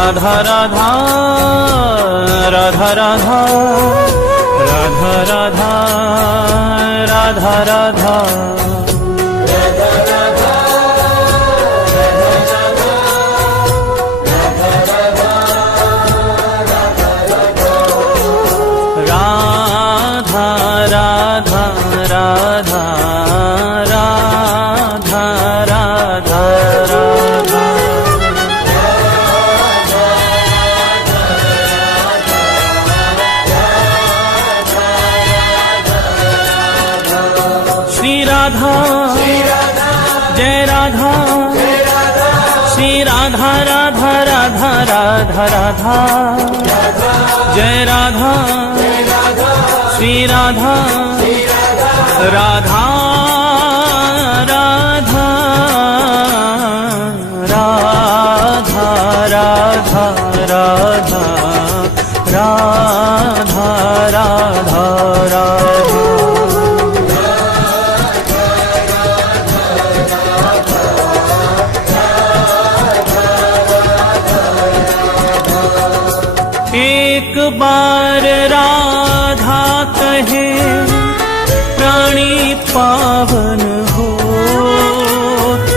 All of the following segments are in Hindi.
राधा राधा राधा राधा राधा राधा राधा राधा जय राधा श्री राधा राधा राधा राधा राधा जय राधा श्री राधा राधा राधा राधा राधा राधा राधा राधा राधा एक बार राधा कहे प्राणी पावन होत,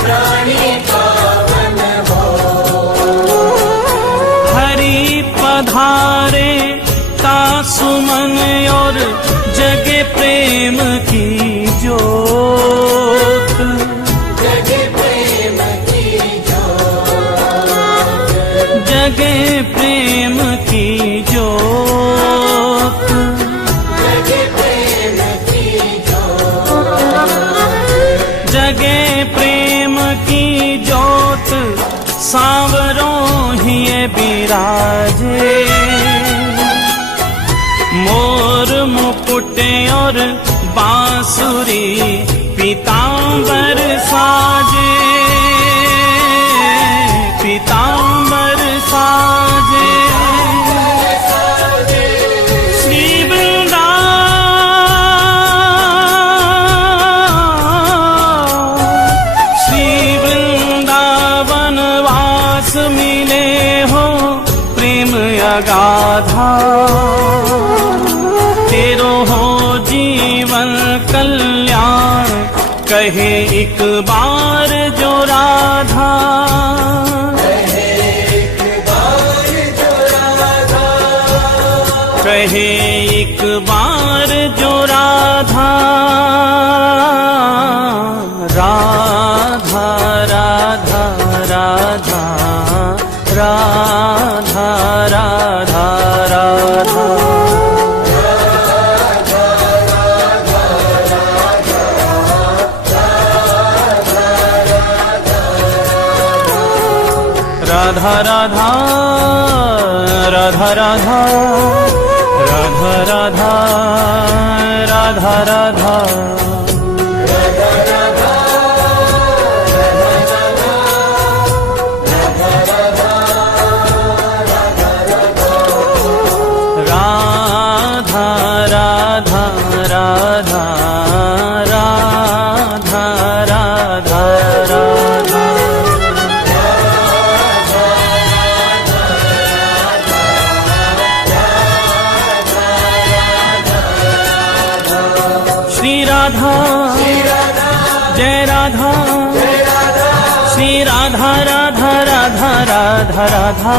प्राणी पावन होत। हरि पधारे तासुमन और जगे प्रेम की जोत, जगे प्रेम की जोत, जगे प्रेम की जोत, जगे प्रेम की जोत, जगे प्रेम की जोत सांवरों ही बिराजे, मोर मुकुट और बांसुरी पीतांबर साजे, पीतांबर साजे। श्री वृंदावन वास मिले हो प्रेम अगाधा, तेरो हो जीवन कल्याण कहे एक बार जो राधा, कहे एक बार जो राधा, कहे एक बार जो राधा, राधा राधा राधा राधा राधा राधा राधा राधा राधा राधा राधा राधा राधा राधा जय राधा श्री राधा राधा राधा राधा राधा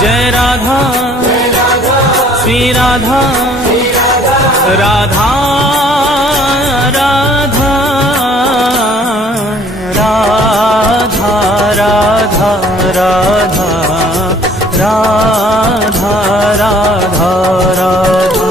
जय राधा श्री राधा राधा राधा राधा राधा राधा राधा राधा राधा।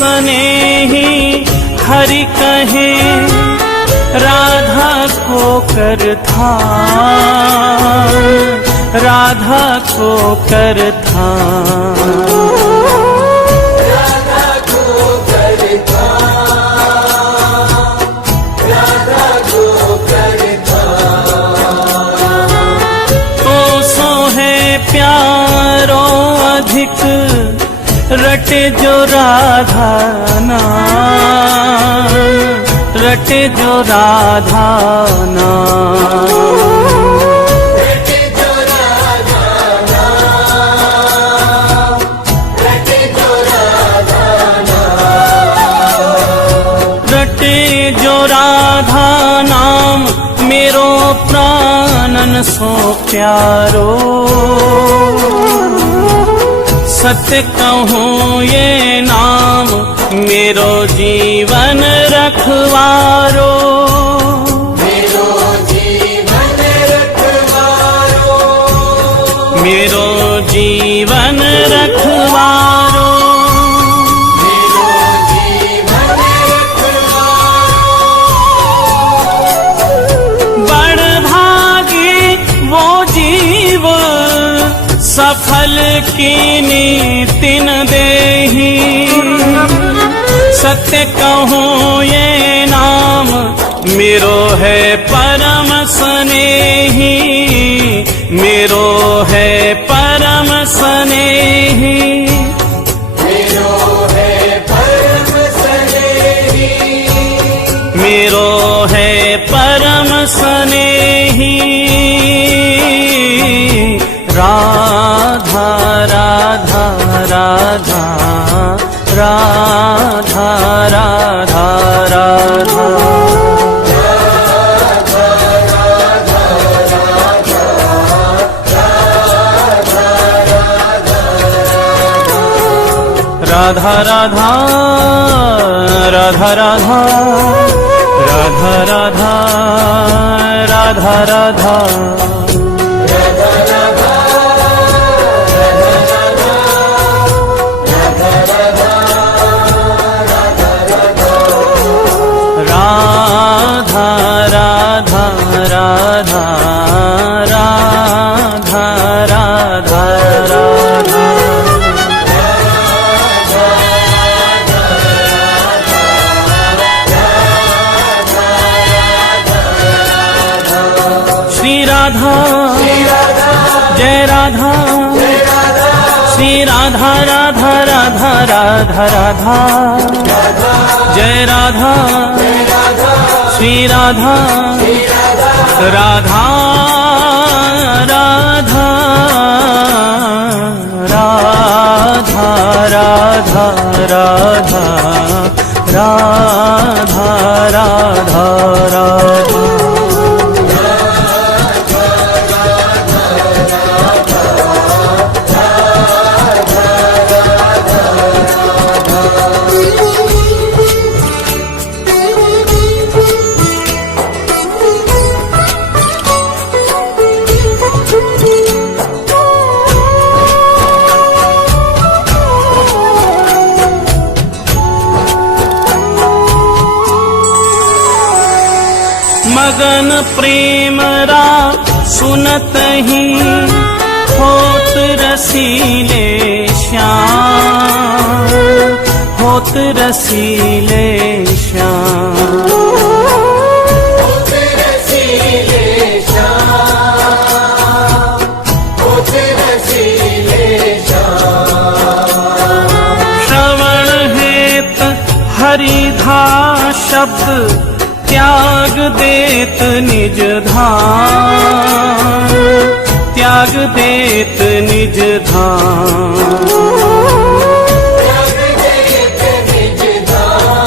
स्नेही हरि कहे राधा को कर था, राधा को कर था। राधा को करता, राधा को करता। तो सो है प्यारो अधिक रटे जो राधा नाम, रटे जो राधा नाम। रटे जो राधा नाम, रटे जो राधा नाम। रटे जो राधा नाम मेरो प्राणन सो प्यारो। सत्य कहूँ ये नाम मेरो जीवन रखवारो। मेरो जीवन रखवारो, मेरो जीवन रखवारो। मेरो जीवन रखवारो। बड़ भागी वो जीव सफल की नीतिन देही। सत्य कहूँ ये नाम मेरो है परम स्नेही, मेरो है परम स्नेही। मेरो है परम स्नेही, मेरो है परम स्नेही। राधा राधा राधा राधा राधा राधा। राधा राधा राधा राधा राधा राधा राधा राधा। राधा राधा राधा राधा राधा राधा। श्री राधा जय राधा, श्री राधा राधा राधा राधा राधा। जय राधा श्री राधा, राधा राधा राधा राधा राधा राधा राधा राधा। मगन प्रेम रा सुनत ही होत रसीले श्याम, होत रसीले श्याम। होते रसीले श्याम, होते रसीले श्याम। श्रवण हेत हरिधा शब्द त्याग देत निज धाम, त्याग देत निज धाम। त्याग देत निज धाम,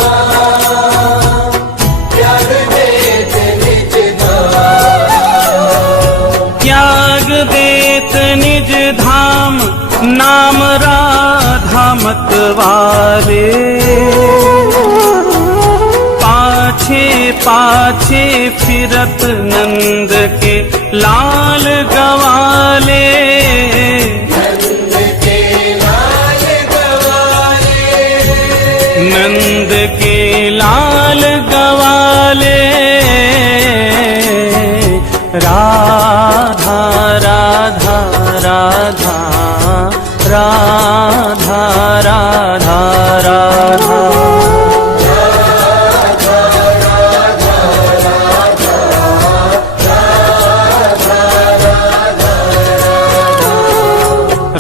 त्याग देत निज धाम। त्याग देत निज धाम नाम राधा मतवारे। पाछे पाछे फिरत नंद के लाल गवाले। नंद के लाल गवाले, नंद के लाल गवाले, राधा राधा राधा राधा राधा राधा।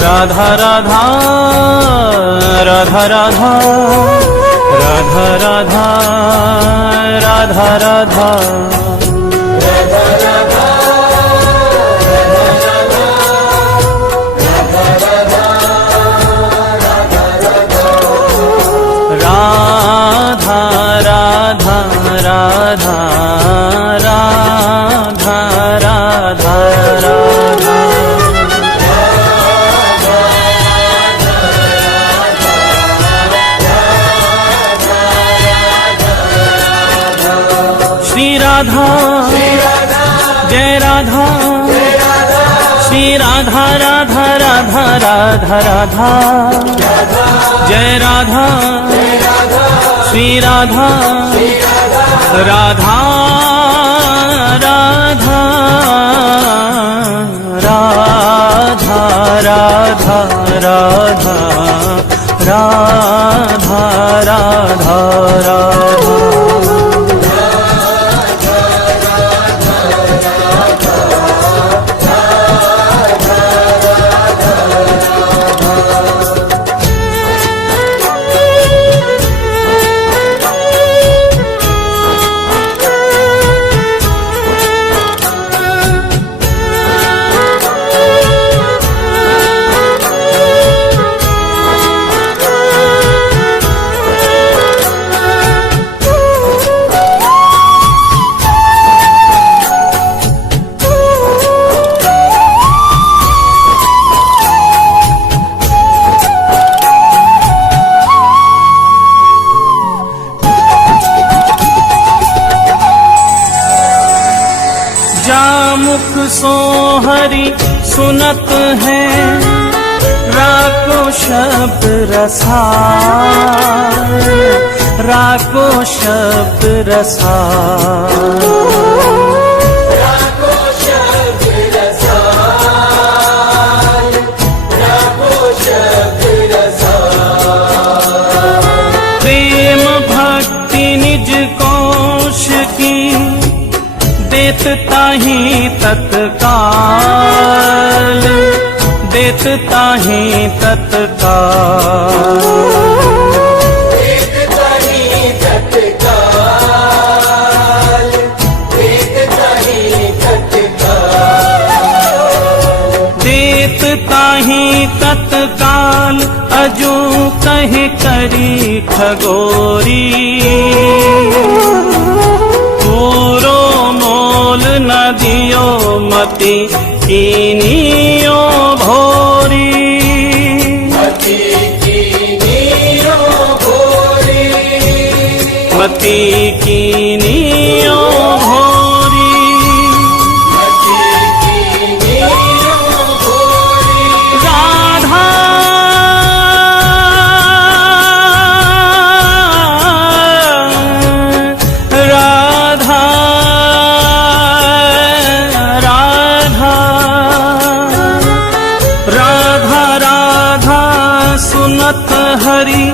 राधा राधा राधा राधा राधा राधा राधा राधा। राधा राधा राधा राधा राधा राधा। श्री राधा जय राधा, श्री राधा राधा राधा राधा राधा, जय राधा श्री राधा राधा राधा राधा राधा राधा राधा राधा राधा। जामुख सोहरी सुनत है, राको शब्द रसाल, राको शब्द रसाल। प्रेम भक्ति निज कोश की, देत ताहि तत्काल, देत ताहि तत्काल। देत ताहि तत्काल, अजू कहे करी खगोरी, पूरो मोल न दियो मति कीनियो भोरी, मति कीनियो भोरी, मति कीनियो भोरी, मति कीनियो भोरी। राधा राधा राधा राधा सुनत हरि,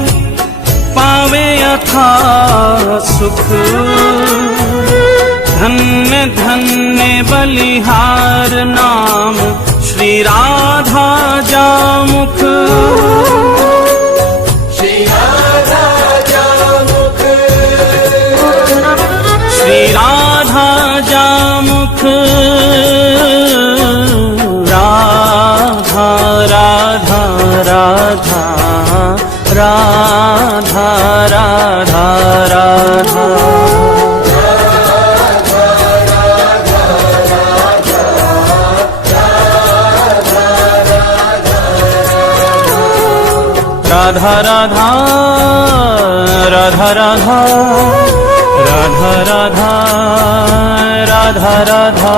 पावे अथा सुख। धन्य धन्य बलिहार नाम, श्री राधा जामुख, श्री राधा जामुख, श्री राधा जामुख। राधा राधा राधा राधा राधा राधा। राधा राधा राधा राधा राधा राधा राधा राधा।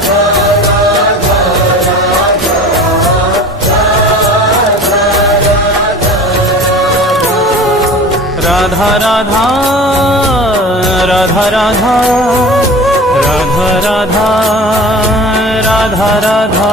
राधा राधा राधा राधा राधा राधा राधा राधा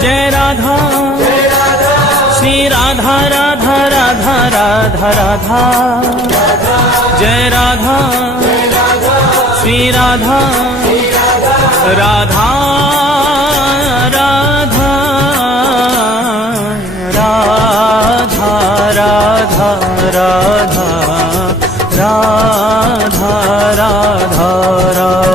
जय राधा श्री राधा राधा राधा राधा राधा जय राधा श्री राधा राधा राधा राधा राधा राधा राधा राधा राधा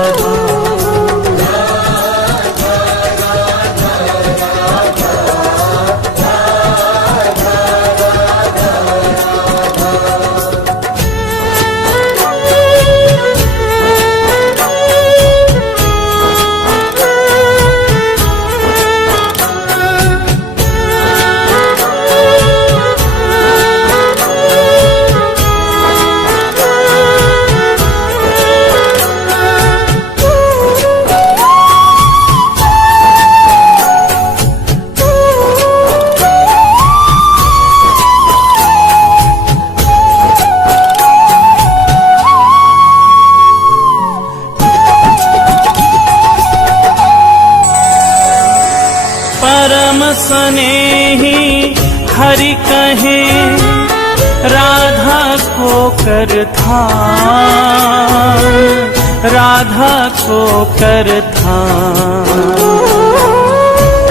स्नेही हरि कहे राधा को कर था राधा को कर था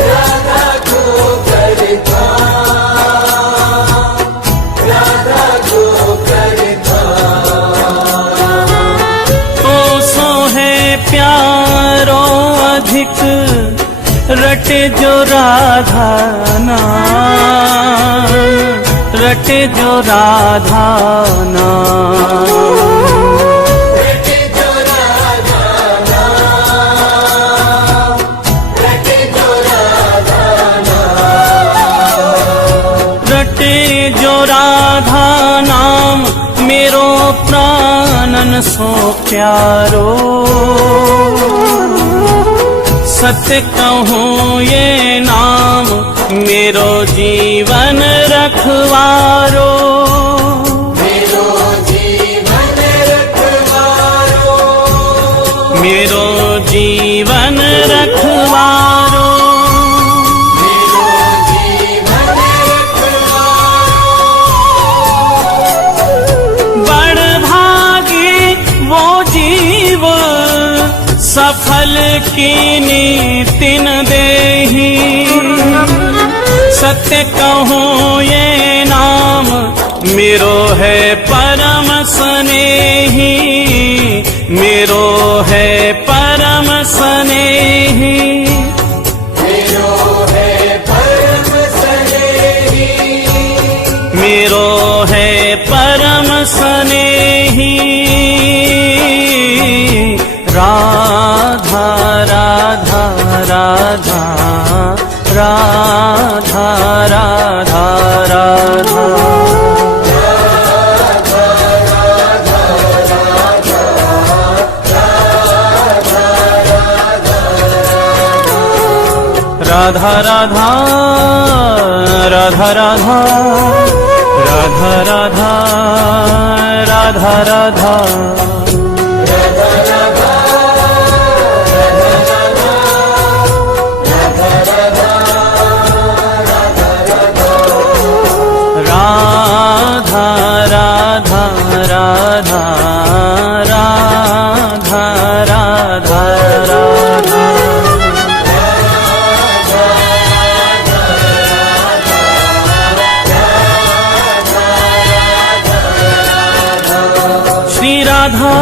राधा को करता राधा को करता तो सो है प्यारो अधिक रटे जो राधा नाम रटे जो राधा नाम रटे जो राधा नाम रटे जो राधा नाम रटे जो राधा नाम मेरो प्राणन सो प्यारो सत्य कहूँ ये नाम मेरो जीवन रखवारो मेरो जीवन रखवारो मेरो जीवन रखवारो मेरो जीवन रखवारो बड़ भागी वो जीव सफल की नीतिन देही सत्य कहूँ ये नाम मेरो है परम स्नेही मेरो है परम स्नेही मेरो है परम स्नेही मेरो है परम स्नेही राधा राधा राधा राधा राधा राधा राधा राधा राधा राधा राधा राधा राधा राधा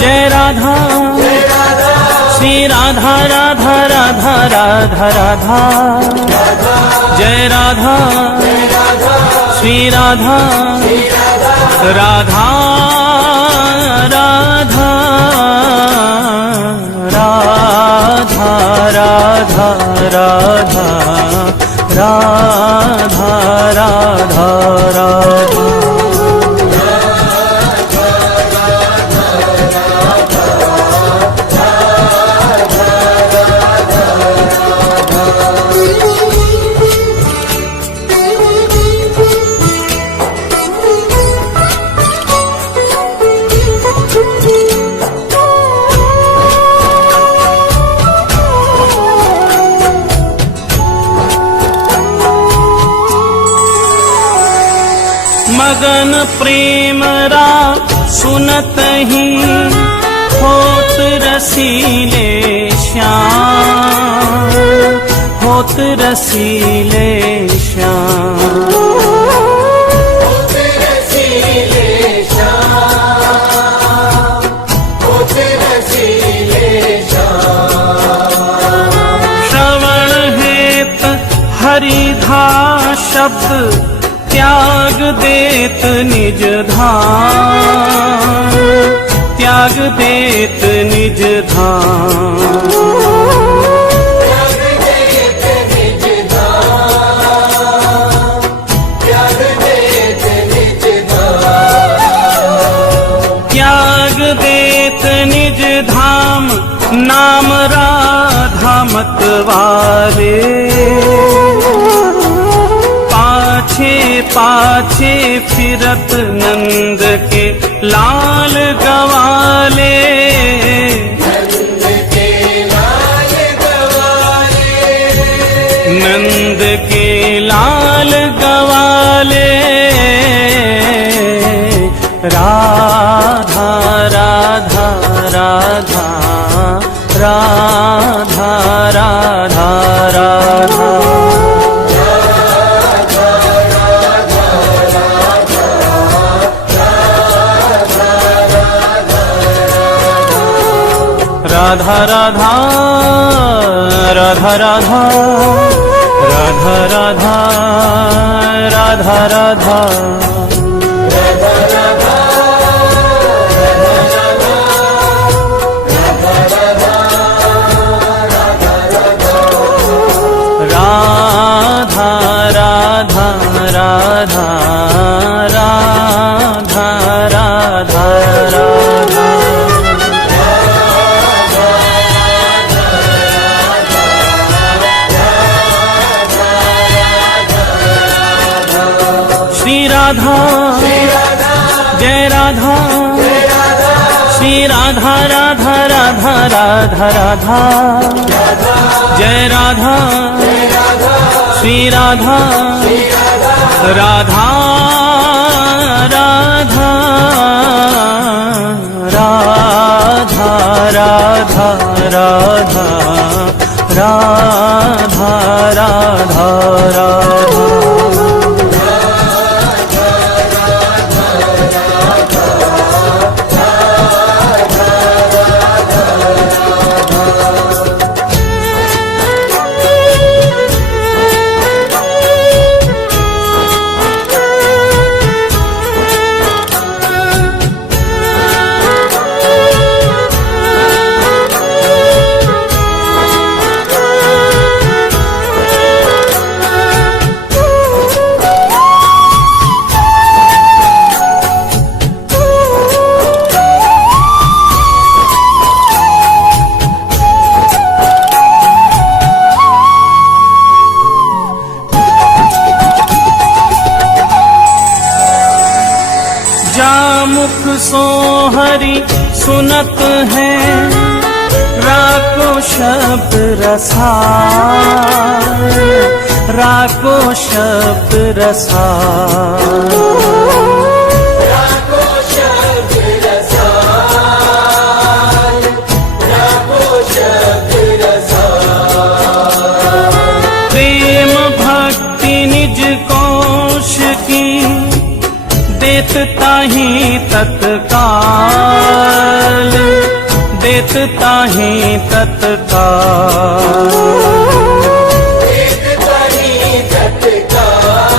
जय राधा श्री राधा राधा राधा राधा राधा जय राधा श्री राधा राधा राधा राधा राधा राधा राधा राधा राधा मगन प्रेम रा सुनत ही होत रसीले श्याम, होत रसीले श्याम। श्रवण हेत हरिधा शब्द त्याग देत निज धाम, त्याग देत निज धाम। त्याग देत निज धाम नाम राधा मतवारे, पाछे फिरत नंद के लाल गवाले, नंद के लाल गवाले, नंद के लाल गवाले। राधा राधा राधा राधा राधा राधा राधा राधा राधा राधा राधा राधा राधा राधा राधा जय राधा श्री राधा राधा राधा राधा राधा जय राधा श्री राधा राधा राधा राधा राधा राधा राधा राधा राधा। मुख सो हरि सुनत है राको शब्द रसाल, राको शब्द रसाल, राको शब्द रसाल, राको शब्द रसाल। प्रेम भक्ति निज कोश की देत ताहि तत्काल, देत ताहि तत्काल, देत ताहि तत्काल,